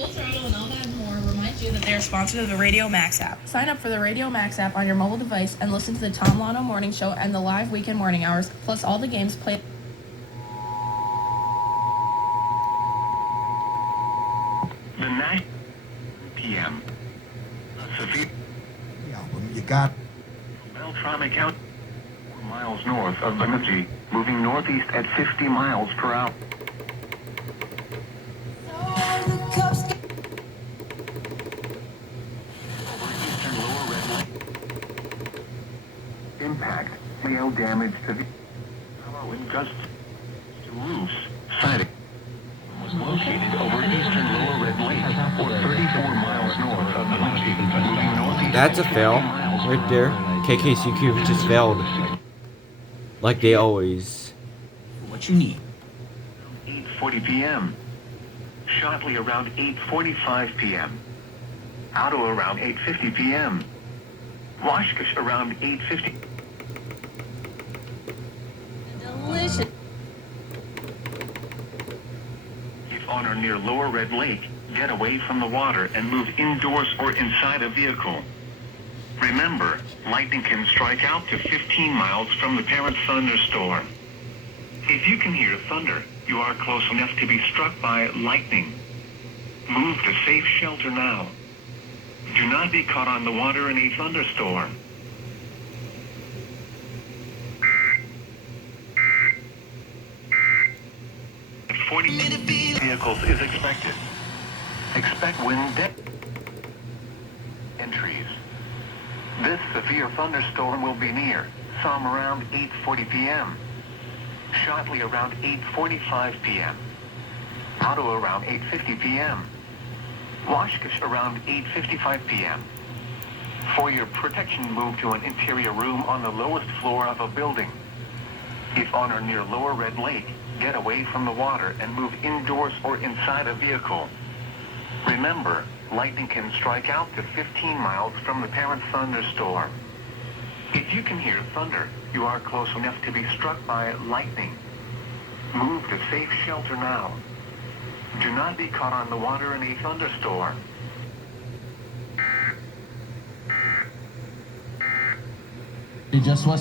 Full Throttle and all that and more remind you that they are sponsored of the Radio Max app. Sign up for the Radio Max app on your mobile device and listen to the Tom Lano Morning Show and the live weekend morning hours, plus all the games played. The 9 p.m. Severe album you got. Beltrami County, 4 miles north of Bemidji, moving northeast at 50 miles per hour. Eastern lower red light. Impact, hail damage to the wind gusts to roofs. Siding was located over eastern lower red lake, or 34 miles north of Bemidji, moving northeast. That's a fail right there. KKCQ just failed. Like they always. What you need. 8:40 p.m. Shotley around 8:45 p.m. Otto around 8:50 p.m. Washkish around 8:50. Delicious. If on or near Lower Red Lake, get away from the water and move indoors or inside a vehicle. Remember, lightning can strike out to 15 miles from the parent thunderstorm. If you can hear thunder, you are close enough to be struck by lightning. Move to safe shelter now. Do not be caught on the water in a thunderstorm. At 40 vehicles is expected. Expect wind depth. Entries. This severe thunderstorm will be near, some around 8:40 p.m. Shotley around 8:45 p.m. Otto around 8:50 p.m. Washkish around 8:55 p.m. For your protection, move to an interior room on the lowest floor of a building. If on or near Lower Red Lake, get away from the water and move indoors or inside a vehicle. Remember, lightning can strike out to 15 miles from the parent thunderstorm. If you can hear thunder, you are close enough to be struck by lightning. Move to safe shelter now. Do not be caught on the water in a thunderstorm. It just was